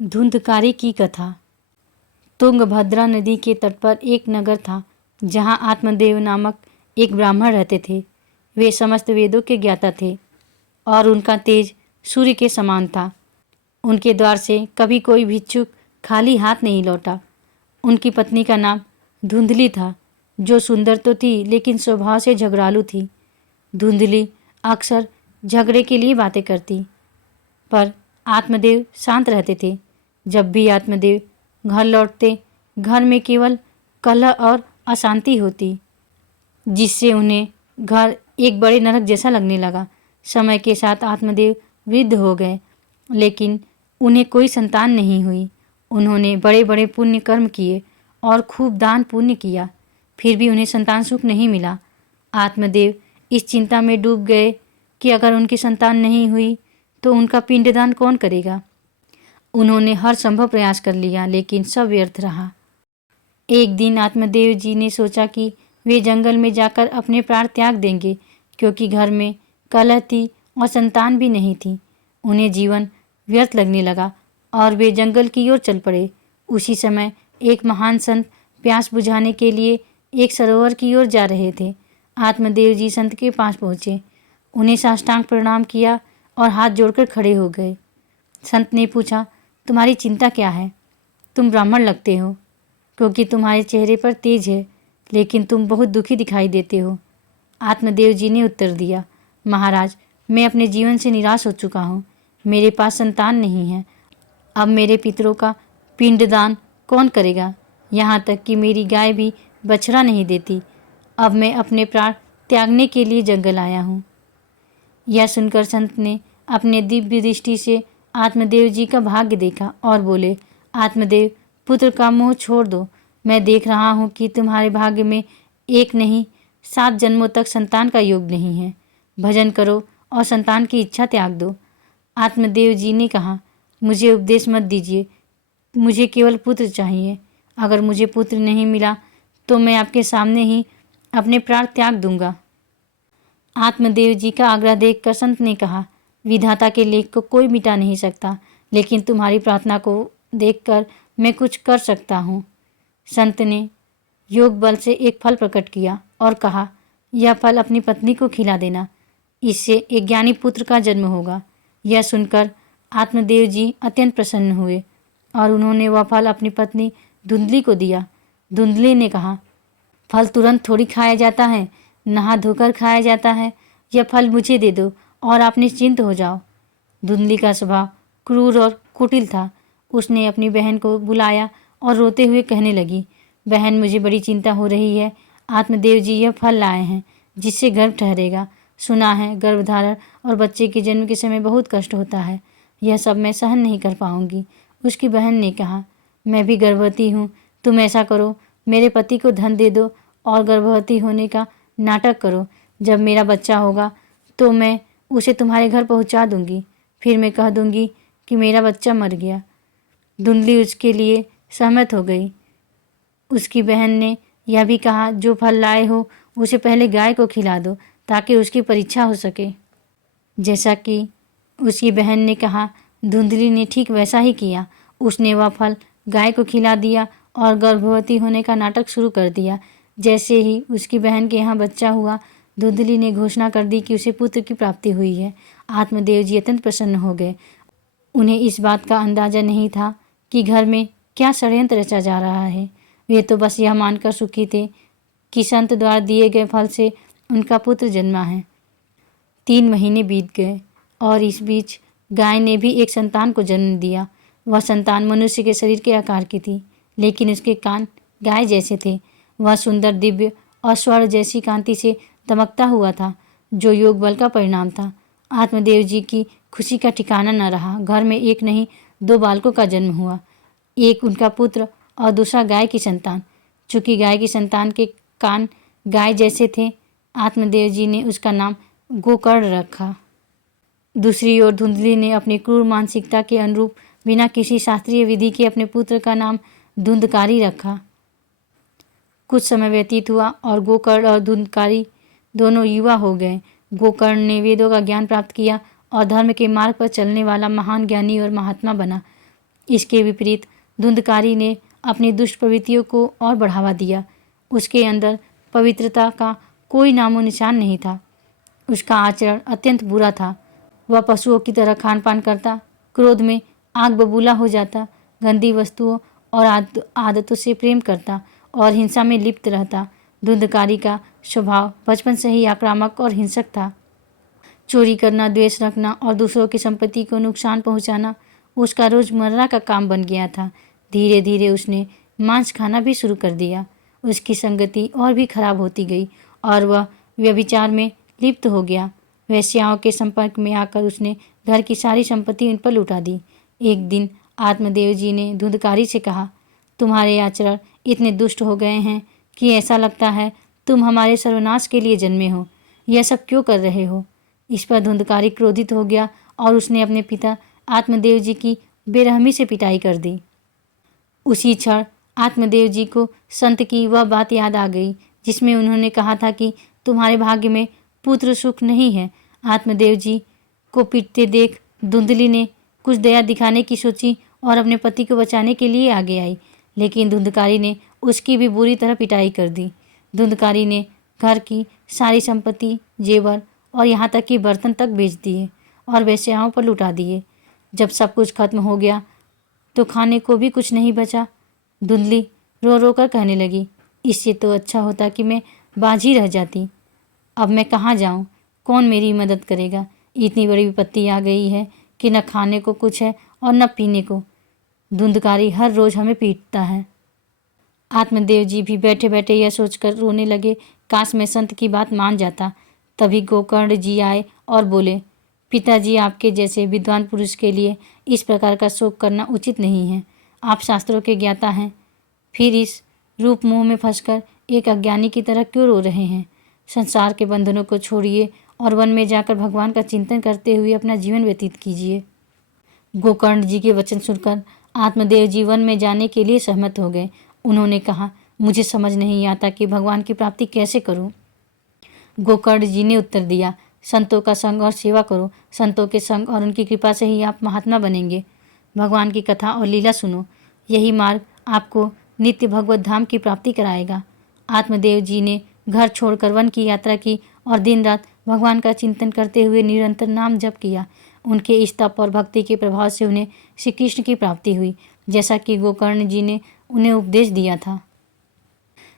धुंधकारी की कथा। तुंगभद्रा नदी के तट पर एक नगर था जहाँ आत्मदेव नामक एक ब्राह्मण रहते थे। वे समस्त वेदों के ज्ञाता थे और उनका तेज सूर्य के समान था। उनके द्वार से कभी कोई भिक्षुक खाली हाथ नहीं लौटा। उनकी पत्नी का नाम धुंधली था, जो सुंदर तो थी लेकिन स्वभाव से झगड़ालू थी। धुंधली अक्सर झगड़े के लिए बातें करती, पर आत्मदेव शांत रहते थे। जब भी आत्मदेव घर लौटते, घर में केवल कलह और अशांति होती, जिससे उन्हें घर एक बड़े नरक जैसा लगने लगा। समय के साथ आत्मदेव वृद्ध हो गए, लेकिन उन्हें कोई संतान नहीं हुई। उन्होंने बड़े बड़े पुण्य कर्म किए और खूब दान पुण्य किया, फिर भी उन्हें संतान सुख नहीं मिला। आत्मदेव इस चिंता में डूब गए कि अगर उनकी संतान नहीं हुई तो उनका पिंडदान कौन करेगा। उन्होंने हर संभव प्रयास कर लिया, लेकिन सब व्यर्थ रहा। एक दिन आत्मदेव जी ने सोचा कि वे जंगल में जाकर अपने प्राण त्याग देंगे, क्योंकि घर में कलह थी और संतान भी नहीं थी। उन्हें जीवन व्यर्थ लगने लगा और वे जंगल की ओर चल पड़े। उसी समय एक महान संत प्यास बुझाने के लिए एक सरोवर की ओर जा रहे थे। आत्मदेव जी संत के पास पहुँचे, उन्हें साष्टांग प्रणाम किया और हाथ जोड़कर खड़े हो गए। संत ने पूछा, तुम्हारी चिंता क्या है? तुम ब्राह्मण लगते हो, क्योंकि तुम्हारे चेहरे पर तेज है, लेकिन तुम बहुत दुखी दिखाई देते हो। आत्मदेव जी ने उत्तर दिया, महाराज, मैं अपने जीवन से निराश हो चुका हूँ। मेरे पास संतान नहीं है। अब मेरे पितरों का पिंडदान कौन करेगा? यहाँ तक कि मेरी गाय भी बछड़ा नहीं देती। अब मैं अपने प्राण त्यागने के लिए जंगल आया हूँ। यह सुनकर संत ने अपने दिव्य दृष्टि से आत्मदेव जी का भाग्य देखा और बोले, आत्मदेव, पुत्र का मोह छोड़ दो। मैं देख रहा हूँ कि तुम्हारे भाग्य में एक नहीं 7 जन्मों तक संतान का योग नहीं है। भजन करो और संतान की इच्छा त्याग दो। आत्मदेव जी ने कहा, मुझे उपदेश मत दीजिए, मुझे केवल पुत्र चाहिए। अगर मुझे पुत्र नहीं मिला तो मैं आपके सामने ही अपने प्राण त्याग दूंगा। आत्मदेव जी का आग्रह देखकर संत ने कहा, विधाता के लेख को कोई मिटा नहीं सकता, लेकिन तुम्हारी प्रार्थना को देखकर मैं कुछ कर सकता हूँ। संत ने योग बल से एक फल प्रकट किया और कहा, यह फल अपनी पत्नी को खिला देना, इससे एक ज्ञानी पुत्र का जन्म होगा। यह सुनकर आत्मदेव जी अत्यंत प्रसन्न हुए और उन्होंने वह फल अपनी पत्नी धुंधली को दिया। धुंधली ने कहा, फल तुरंत थोड़ी खाया जाता है, नहा धोकर खाया जाता है। यह फल मुझे दे दो और आप निश्चिंत हो जाओ। धुंधली का स्वभाव क्रूर और कुटिल था। उसने अपनी बहन को बुलाया और रोते हुए कहने लगी, बहन, मुझे बड़ी चिंता हो रही है। आत्मदेव जी यह फल लाए हैं, जिससे गर्भ ठहरेगा। सुना है गर्भधारण और बच्चे के जन्म के समय बहुत कष्ट होता है। यह सब मैं सहन नहीं कर पाऊंगी। उसकी बहन ने कहा, मैं भी गर्भवती हूँ। तुम ऐसा करो, मेरे पति को धन दे दो और गर्भवती होने का नाटक करो। जब मेरा बच्चा होगा तो मैं उसे तुम्हारे घर पहुंचा दूंगी। फिर मैं कह दूंगी कि मेरा बच्चा मर गया। धुंधली उसके लिए सहमत हो गई। उसकी बहन ने यह भी कहा, जो फल लाए हो उसे पहले गाय को खिला दो, ताकि उसकी परीक्षा हो सके। जैसा कि उसकी बहन ने कहा, धुंधली ने ठीक वैसा ही किया। उसने वह फल गाय को खिला दिया और गर्भवती होने का नाटक शुरू कर दिया। जैसे ही उसकी बहन के यहाँ बच्चा हुआ, धुंधली ने घोषणा कर दी कि उसे पुत्र की प्राप्ति हुई है। आत्मदेव जी अत्यंत प्रसन्न हो गए। उन्हें इस बात का अंदाजा नहीं था कि घर में क्या षड्यंत्र रचा जा रहा है। वे तो बस यह मानकर सुखी थे कि संत द्वारा दिए गए फल से उनका पुत्र जन्मा है। 3 महीने बीत गए और इस बीच गाय ने भी एक संतान को जन्म दिया। वह संतान मनुष्य के शरीर के आकार की थी, लेकिन उसके कान गाय जैसे थे। वह सुंदर, दिव्य और स्वर्ण जैसी कांति से दमकता हुआ था, जो योग बल का परिणाम था। आत्मदेव जी की खुशी का ठिकाना न रहा। घर में एक नहीं 2 बालकों का जन्म हुआ, एक उनका पुत्र और दूसरा गाय की संतान। चूँकि गाय की संतान के कान गाय जैसे थे, आत्मदेव जी ने उसका नाम गोकर्ण रखा। दूसरी ओर धुंधली ने अपनी क्रूर मानसिकता के अनुरूप बिना किसी शास्त्रीय विधि के अपने पुत्र का नाम धुंधकारी रखा। कुछ समय व्यतीत हुआ और गोकर्ण और धुंधकारी दोनों युवा हो गए। गोकर्ण ने वेदों का ज्ञान प्राप्त किया और धर्म के मार्ग पर चलने वाला महान ज्ञानी और महात्मा बना। इसके विपरीत धुंधकारी ने अपनी दुष्ट प्रवृत्तियों को और बढ़ावा दिया। उसके अंदर पवित्रता का कोई नामो निशान नहीं था। उसका आचरण अत्यंत बुरा था। वह पशुओं की तरह खान पान करता, क्रोध में आग बबूला हो जाता, गंदी वस्तुओं और आदतों से प्रेम करता और हिंसा में लिप्त रहता। धुंधकारी का स्वभाव बचपन से ही आक्रामक और हिंसक था। चोरी करना, द्वेष रखना और दूसरों की संपत्ति को नुकसान पहुंचाना उसका रोजमर्रा का काम बन गया था। धीरे धीरे उसने मांस खाना भी शुरू कर दिया। उसकी संगति और भी खराब होती गई और वह व्यभिचार में लिप्त हो गया। वेश्याओं के संपर्क में आकर उसने घर की सारी संपत्ति उन पर लुटा दी। एक दिन आत्मदेव जी ने धुंधकारी से कहा, तुम्हारे आचरण इतने दुष्ट हो गए हैं कि ऐसा लगता है तुम हमारे सर्वनाश के लिए जन्मे हो। यह सब क्यों कर रहे हो? इस पर धुंधकारी क्रोधित हो गया और उसने अपने पिता आत्मदेव जी की बेरहमी से पिटाई कर दी। उसी क्षण आत्मदेव जी को संत की वह बात याद आ गई जिसमें उन्होंने कहा था कि तुम्हारे भाग्य में पुत्र सुख नहीं है। आत्मदेव जी को पीटते देख धुंधली ने कुछ दया दिखाने की सोची और अपने पति को बचाने के लिए आगे आई, लेकिन धुंधकारी ने उसकी भी बुरी तरह पिटाई कर दी। धुंधकारी ने घर की सारी संपत्ति, जेवर और यहाँ तक कि बर्तन तक बेच दिए और वेश्याओं पर लुटा दिए। जब सब कुछ खत्म हो गया तो खाने को भी कुछ नहीं बचा। धुंधली रो रो कर कहने लगी, इससे तो अच्छा होता कि मैं बाझी रह जाती। अब मैं कहाँ जाऊँ? कौन मेरी मदद करेगा? इतनी बड़ी विपत्ति आ गई है कि न खाने को कुछ है और न पीने को। धुंधकारी हर रोज़ हमें पीटता है। आत्मदेव जी भी बैठे बैठे यह सोचकर रोने लगे, काश मैं संत की बात मान जाता। तभी गोकर्ण जी आए और बोले, पिताजी, आपके जैसे विद्वान पुरुष के लिए इस प्रकार का शोक करना उचित नहीं है। आप शास्त्रों के ज्ञाता हैं, फिर इस रूप मोह में फंसकर एक अज्ञानी की तरह क्यों रो रहे हैं? संसार के बंधनों को छोड़िए और वन में जाकर भगवान का चिंतन करते हुए अपना जीवन व्यतीत कीजिए। गोकर्ण जी के वचन सुनकर आत्मदेव जी वन में जाने के लिए सहमत हो गए। उन्होंने कहा, मुझे समझ नहीं आता कि भगवान की प्राप्ति कैसे करूं। गोकर्ण जी ने उत्तर दिया, संतों का संग और सेवा करो। संतों के संग और उनकी कृपा से ही आप महात्मा बनेंगे। भगवान की कथा और लीला सुनो, यही मार्ग आपको नित्य भगवत धाम की प्राप्ति कराएगा। आत्मदेव जी ने घर छोड़कर वन की यात्रा की और दिन रात भगवान का चिंतन करते हुए निरंतर नाम जप किया। उनके इस तप और भक्ति के प्रभाव से उन्हें श्री कृष्ण की प्राप्ति हुई, जैसा कि गोकर्ण जी ने उन्हें उपदेश दिया था।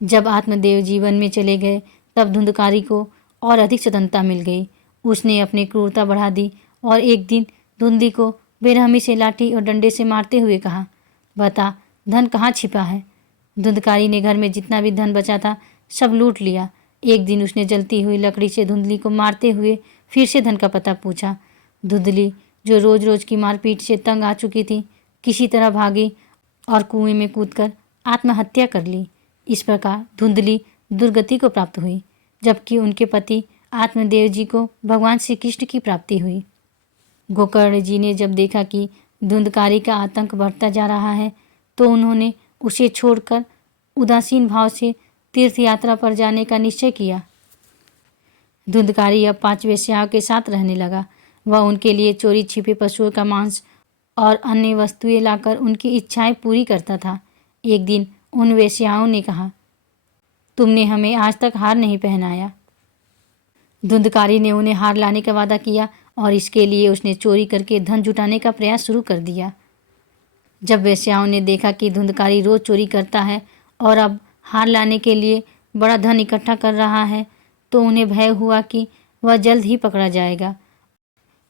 जब आत्मदेव जीवन में चले गए तब धुंधकारी को और अधिक स्वतंत्रता मिल गई। उसने अपनी क्रूरता बढ़ा दी और एक दिन धुंधली को बेरहमी से लाठी और डंडे से मारते हुए कहा, बता धन कहाँ छिपा है? धुंधकारी ने घर में जितना भी धन बचा था सब लूट लिया। एक दिन उसने जलती हुई लकड़ी से धुंधली को मारते हुए फिर से धन का पता पूछा। धुंधली, जो रोज रोज की मारपीट से तंग आ चुकी थी, किसी तरह भागी और कुएं में कूदकर आत्महत्या कर ली। इस प्रकार धुंधली दुर्गति को प्राप्त हुई, जबकि उनके पति आत्मदेव जी को भगवान श्री कृष्ण की प्राप्ति हुई। गोकर्ण जी ने जब देखा कि धुंधकारी का आतंक बढ़ता जा रहा है तो उन्होंने उसे छोड़कर उदासीन भाव से तीर्थ यात्रा पर जाने का निश्चय किया। धुंधकारी अब 5 वेश्याओं के साथ रहने लगा। वह उनके लिए चोरी छिपे पशुओं का मांस और अन्य वस्तुएं लाकर उनकी इच्छाएं पूरी करता था। एक दिन उन वेश्याओं ने कहा, तुमने हमें आज तक हार नहीं पहनाया। धुंधकारी ने उन्हें हार लाने का वादा किया और इसके लिए उसने चोरी करके धन जुटाने का प्रयास शुरू कर दिया। जब वेश्याओं ने देखा कि धुंधकारी रोज चोरी करता है और अब हार लाने के लिए बड़ा धन इकट्ठा कर रहा है तो उन्हें भय हुआ कि वह जल्द ही पकड़ा जाएगा।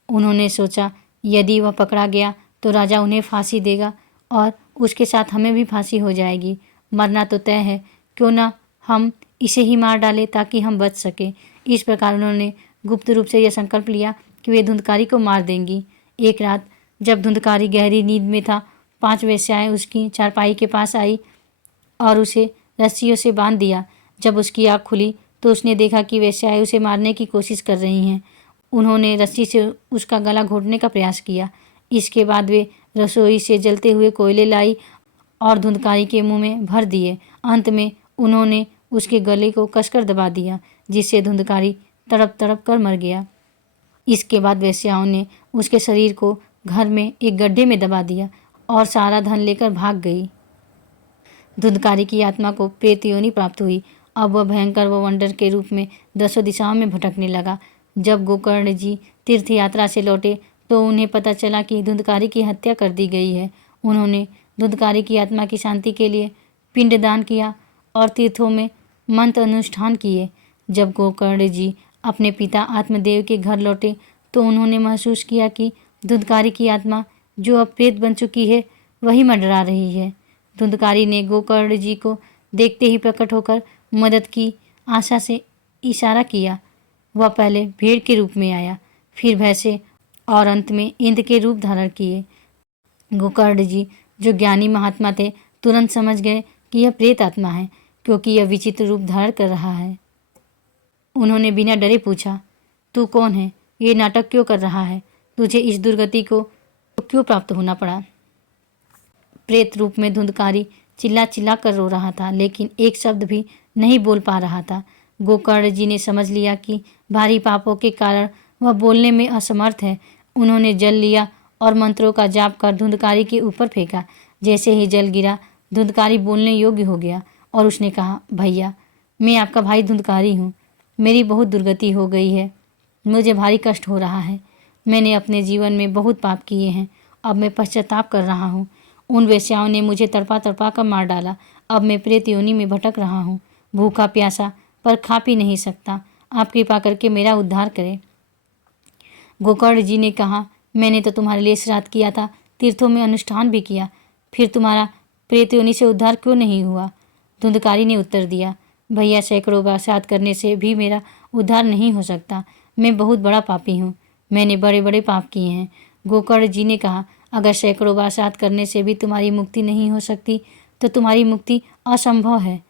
उन्होंने सोचा, यदि वह पकड़ा गया तो राजा उन्हें फांसी देगा और उसके साथ हमें भी फांसी हो जाएगी। मरना तो तय है, क्यों ना हम इसे ही मार डालें ताकि हम बच सकें। इस प्रकार उन्होंने गुप्त रूप से यह संकल्प लिया कि वे धुंधकारी को मार देंगी। एक रात जब धुंधकारी गहरी नींद में था, 5 वेश्याएं उसकी चारपाई के पास आई और उसे रस्सियों से बांध दिया। जब उसकी आँख खुली तो उसने देखा कि वेश्याएं उसे मारने की कोशिश कर रही हैं। उन्होंने रस्सी से उसका गला घोंटने का प्रयास किया। इसके बाद वे रसोई से जलते हुए कोयले लाई और धुंधकारी के मुंह में भर दिए। अंत में उन्होंने उसके गले को कसकर दबा दिया, जिससे धुंधकारी तड़प तड़प कर मर गया। इसके बाद वेश्याओं ने उसके शरीर को घर में एक गड्ढे में दबा दिया और सारा धन लेकर भाग गई। धुंधकारी की आत्मा को प्रेत योनि प्राप्त हुई। अब वह भयंकर व वंडर के रूप में 10 दिशाओं में भटकने लगा। जब गोकर्ण जी तीर्थ यात्रा से लौटे तो उन्हें पता चला कि धुंधकारी की हत्या कर दी गई है। उन्होंने धुंधकारी की आत्मा की शांति के लिए पिंडदान किया और तीर्थों में मंत्र अनुष्ठान किए। जब गोकर्ण जी अपने पिता आत्मदेव के घर लौटे तो उन्होंने महसूस किया कि धुंधकारी की आत्मा जो अब प्रेत बन चुकी है वही मंडरा रही है। धुंधकारी ने गोकर्ण जी को देखते ही प्रकट होकर मदद की आशा से इशारा किया। वह पहले भेड़ के रूप में आया, फिर भैंसे और अंत में इंद्र के रूप धारण किए। गोकर्ण जी जो ज्ञानी महात्मा थे तुरंत समझ गए कि यह प्रेत आत्मा है, क्योंकि यह विचित्र रूप धारण कर रहा है। उन्होंने बिना डरे पूछा, तू कौन है? ये नाटक क्यों कर रहा है? तुझे इस दुर्गति को क्यों प्राप्त होना पड़ा? प्रेत रूप में धुंधकारी चिल्ला चिल्ला कर रो रहा था, लेकिन एक शब्द भी नहीं बोल पा रहा था। गोकर्ण जी ने समझ लिया कि भारी पापों के कारण वह बोलने में असमर्थ है। उन्होंने जल लिया और मंत्रों का जाप कर धुंधकारी के ऊपर फेंका। जैसे ही जल गिरा, धुंधकारी बोलने योग्य हो गया और उसने कहा, भैया, मैं आपका भाई धुंधकारी हूँ। मेरी बहुत दुर्गति हो गई है, मुझे भारी कष्ट हो रहा है। मैंने अपने जीवन में बहुत पाप किए हैं, अब मैं पश्चाताप कर रहा हूँ। उन वेश्याओं ने मुझे तड़पा तड़पा कर मार डाला। अब मैं प्रेत योनि में भटक रहा हूँ, भूखा प्यासा, पर खा पी नहीं सकता। आप कृपा करके मेरा उद्धार करें। गोकर्ण जी ने कहा, मैंने तो तुम्हारे लिए श्राद्ध किया था, तीर्थों में अनुष्ठान भी किया, फिर तुम्हारा प्रेत योनि से उद्धार क्यों नहीं हुआ? धुंधकारी ने उत्तर दिया, भैया, सैकड़ों बार श्राद्ध करने से भी मेरा उद्धार नहीं हो सकता। मैं बहुत बड़ा पापी हूँ, मैंने बड़े बड़े पाप किए हैं। गोकर्ण जी ने कहा, अगर सैकड़ों बार श्राद्ध करने से भी तुम्हारी मुक्ति नहीं हो सकती तो तुम्हारी मुक्ति असंभव है।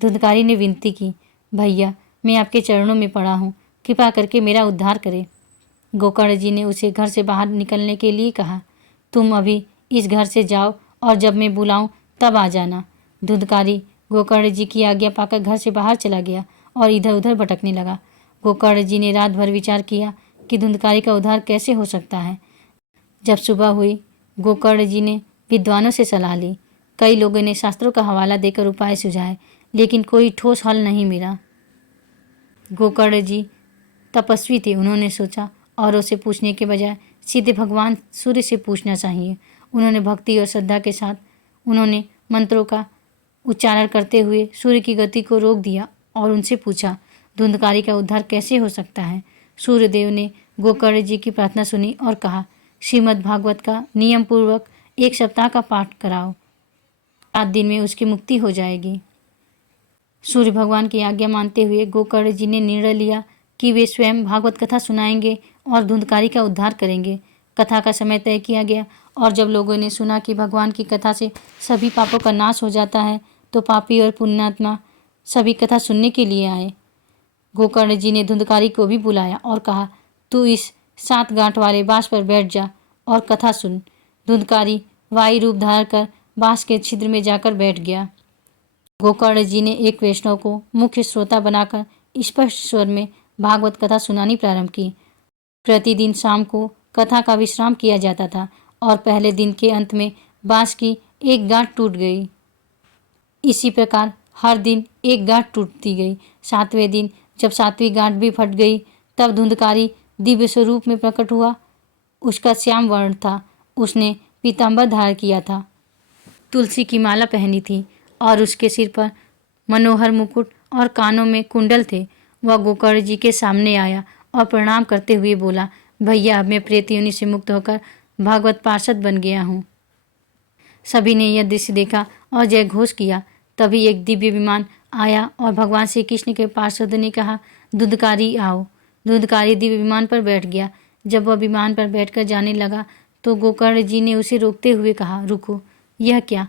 धुंधकारी ने विनती की, भैया, मैं आपके चरणों में पड़ा हूँ, कृपा करके मेरा उद्धार करें। गोकर्ण जी ने उसे घर से बाहर निकलने के लिए कहा, तुम अभी इस घर से जाओ और जब मैं बुलाऊं तब आ जाना। धुंधकारी गोकर्ण जी की आज्ञा पाकर घर से बाहर चला गया और इधर उधर भटकने लगा। गोकर्ण जी ने रात भर विचार किया कि धुंधकारी का उद्धार कैसे हो सकता है। जब सुबह हुई, गोकर्ण जी ने विद्वानों से सलाह ली। कई लोगों ने शास्त्रों का हवाला देकर उपाय सुझाए, लेकिन कोई ठोस हल नहीं मिला। गोकर्ण जी तपस्वी थे, उन्होंने सोचा औरों से पूछने के बजाय सीधे भगवान सूर्य से पूछना चाहिए। उन्होंने भक्ति और श्रद्धा के साथ उन्होंने मंत्रों का उच्चारण करते हुए सूर्य की गति को रोक दिया और उनसे पूछा, धुंधकारी का उद्धार कैसे हो सकता है? सूर्यदेव ने गोकर्ण जी की प्रार्थना सुनी और कहा, श्रीमद् भागवत का नियम पूर्वक 1 सप्ताह का पाठ कराओ, 7 दिन में उसकी मुक्ति हो जाएगी। सूर्य भगवान की आज्ञा मानते हुए गोकर्ण जी ने निर्णय लिया कि वे स्वयं भागवत कथा सुनाएंगे और धुंधकारी का उद्धार करेंगे। कथा का समय तय किया गया और जब लोगों ने सुना कि भगवान की कथा से सभी पापों का नाश हो जाता है तो पापी और पुण्यात्मा सभी कथा सुनने के लिए आए। गोकर्ण जी ने धुंधकारी को भी बुलाया और कहा, तू इस 7 गांठ वाले बांस पर बैठ जा और कथा सुन। धुंधकारी वायु रूप धारण कर बांस के छिद्र में जाकर बैठ गया। गोकर्ण जी ने एक वैष्णव को मुख्य श्रोता बनाकर स्पष्ट स्वर में भागवत कथा सुनानी प्रारंभ की। प्रतिदिन शाम को कथा का विश्राम किया जाता था और पहले दिन के अंत में बांस की एक गांठ टूट गई। इसी प्रकार हर दिन एक गांठ टूटती गई। 7वें दिन जब 7वीं गांठ भी फट गई तब धुंधकारी दिव्य स्वरूप में प्रकट हुआ। उसका श्याम वर्ण था, उसने पीताम्बर धारण किया था, तुलसी की माला पहनी थी और उसके सिर पर मनोहर मुकुट और कानों में कुंडल थे। वह गोकर्ण जी के सामने आया और प्रणाम करते हुए बोला, भैया, अब मैं प्रेत योनि से मुक्त होकर भागवत पार्षद बन गया हूँ। सभी ने यह दृश्य देखा और जय घोष किया। तभी एक दिव्य विमान आया और भगवान श्री कृष्ण के पार्षद ने कहा, धुंधकारी आओ। धुंधकारी दिव्य विमान पर बैठ गया। जब वह विमान पर बैठकर जाने लगा तो गोकर्ण जी ने उसे रोकते हुए कहा, रुको, यह क्या?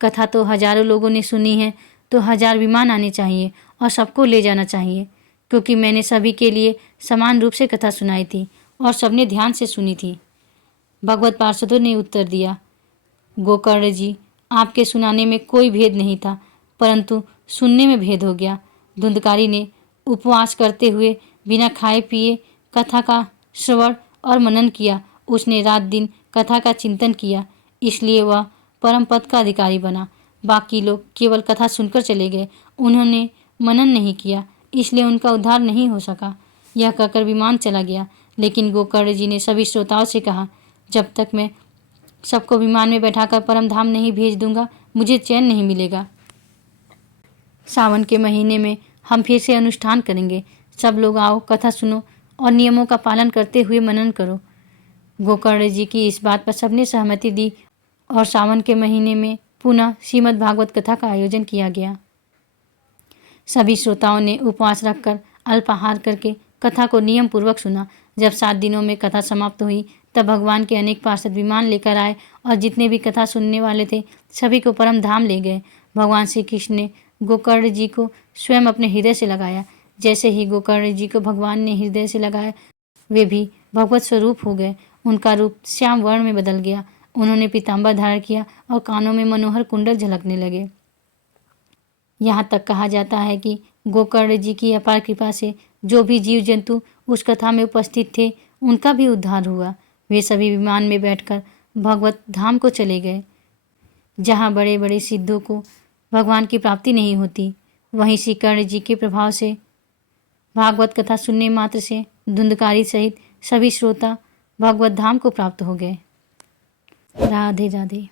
कथा तो हजारों लोगों ने सुनी है, तो 1000 विमान आने चाहिए और सबको ले जाना चाहिए, क्योंकि मैंने सभी के लिए समान रूप से कथा सुनाई थी और सबने ध्यान से सुनी थी। भगवत पार्षदों ने उत्तर दिया, गोकर्ण जी, आपके सुनाने में कोई भेद नहीं था, परंतु सुनने में भेद हो गया। धुंधकारी ने उपवास करते हुए बिना खाए पिए कथा का श्रवण और मनन किया। उसने रात दिन कथा का चिंतन किया। इसलिए वह परम पद का अधिकारी बना। बाकी लोग केवल कथा सुनकर चले गए, उन्होंने मनन नहीं किया, इसलिए उनका उद्धार नहीं हो सका। यह कहकर विमान चला गया, लेकिन गोकर्ण जी ने सभी श्रोताओं से कहा, जब तक मैं सबको विमान में बैठाकर परम धाम नहीं भेज दूंगा, मुझे चैन नहीं मिलेगा। सावन के महीने में हम फिर से अनुष्ठान करेंगे। सब लोग आओ, कथा सुनो और नियमों का पालन करते हुए मनन करो। गोकर्ण जी की इस बात पर सबने सहमति दी और सावन के महीने में पुनः श्रीमद् भागवत कथा का आयोजन किया गया। सभी श्रोताओं ने उपवास रखकर अल्पाहार करके कथा को नियम पूर्वक सुना। जब 7 दिनों में कथा समाप्त हुई, तब भगवान के अनेक पार्षद विमान लेकर आए और जितने भी कथा सुनने वाले थे सभी को परम धाम ले गए। भगवान श्री कृष्ण ने गोकर्ण जी को स्वयं अपने हृदय से लगाया। जैसे ही गोकर्ण जी को भगवान ने हृदय से लगाया, वे भी भगवत स्वरूप हो गए। उनका रूप श्याम वर्ण में बदल गया। उन्होंने पीताम्बर धारण किया और कानों में मनोहर कुंडल झलकने लगे। यहाँ तक कहा जाता है कि गोकर्ण जी की अपार कृपा से जो भी जीव जंतु उस कथा में उपस्थित थे, उनका भी उद्धार हुआ। वे सभी विमान में बैठकर भगवत धाम को चले गए। जहाँ बड़े बड़े सिद्धों को भगवान की प्राप्ति नहीं होती, वहीं श्री कर्ण जी के प्रभाव से भागवत कथा सुनने मात्र से धुंधकारी सहित सभी श्रोता भगवत धाम को प्राप्त हो गए। राधे राधे।